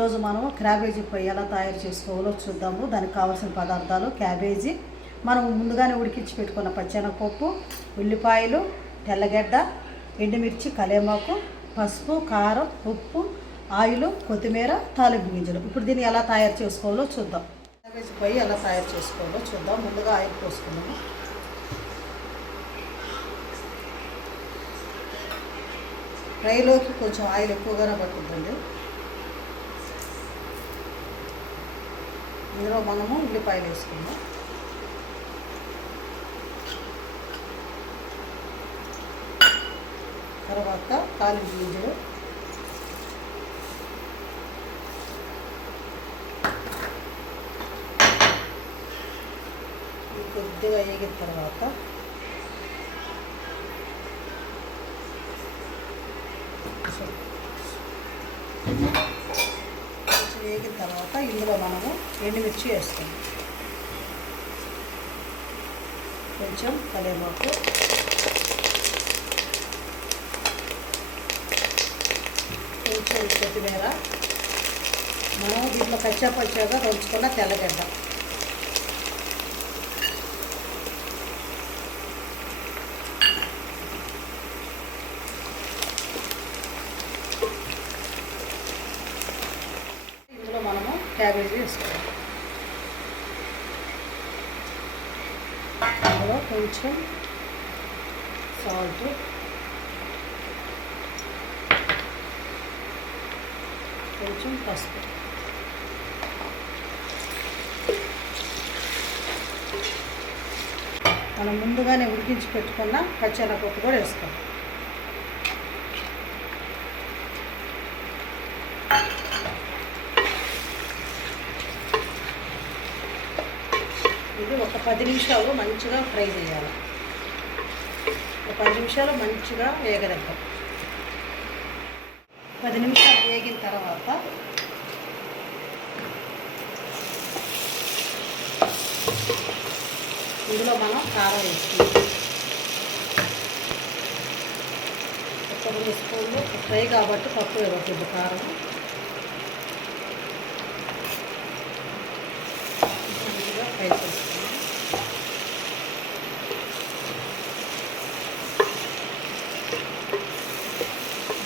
ఈరోజు మనం cabbage fry ఎలా తయారు చేసుకోవాలో చూద్దాము. దానికి కావాల్సిన పదార్థాలు: క్యాబేజీ, మనం ముందుగానే ఉడికించి పెట్టుకున్న పచ్చెనగపప్పు, ఉల్లిపాయలు, తెల్లగడ్డ, ఎండుమిర్చి, కలేమాకు, పసుపు, కారం, ఉప్పు, ఆయిల్, కొత్తిమీర, తాలింపు గింజలు. ఇప్పుడు దీన్ని ఎలా తయారు చేసుకోవాలో చూద్దాం. క్యాబేజీ ఫ్రై ఎలా తయారు చేసుకోవాలో చూద్దాం. ముందుగా ఆయిల్ పోసుకున్నాము. ఫ్రైలోకి కొంచెం ఆయిల్ ఎక్కువగానే పట్టుద్దండి. ఇందులో మనము ఉల్లిపాయలు వేసుకుందాం. తర్వాత తాలింపు గింజలు, కొద్దిగా వేగిన తర్వాత వేగిన తర్వాత ఇందులో మనము ఎండుమిర్చి వేస్తాము, కొంచెం కలేమాకు, కొంచెం కొత్తిమీర, మనం దీంట్లో పచ్చాగా దంచుకున్న తెల్లగడ్డ, మనము క్యాబేజీ వేసుకోవాలి. అందులో కొంచెం సాల్ట్, కొంచెం పసుపు, మనం ముందుగానే ఉడికించి పెట్టుకున్న పచ్చెనగపప్పు కూడా వేసుకోవాలి. ఇది ఒక 10 నిమిషాలు మంచిగా ఫ్రై చేయాలి. ఒక 10 నిమిషాలు మంచిగా వేగనిద్దాం. 10 నిమిషాలు వేగిన తర్వాత ఇందులో మనం కారం వేసుకుంటాం. ఒక 2 స్పూన్లు, ఫ్రై కాబట్టి తక్కువ ఇవ్వకూడదు కారం. మంచిగా ఫ్రై చేసుకుంటాం.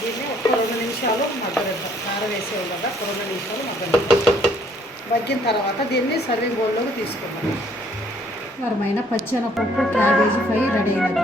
దీన్ని ఒక 2 నిమిషాలు మగ్గనిద్దాం. కారం వేసే ఉండగా ఒక 2 నిమిషాలు మగ్గనిద్దాం. మగ్గిన తర్వాత దీన్ని సర్వింగ్ బౌల్లోకి తీసుకుందాం. రుచికరమైన పచ్చెనగపప్పు క్యాబేజీ ఫ్రై రెడీ అయినది.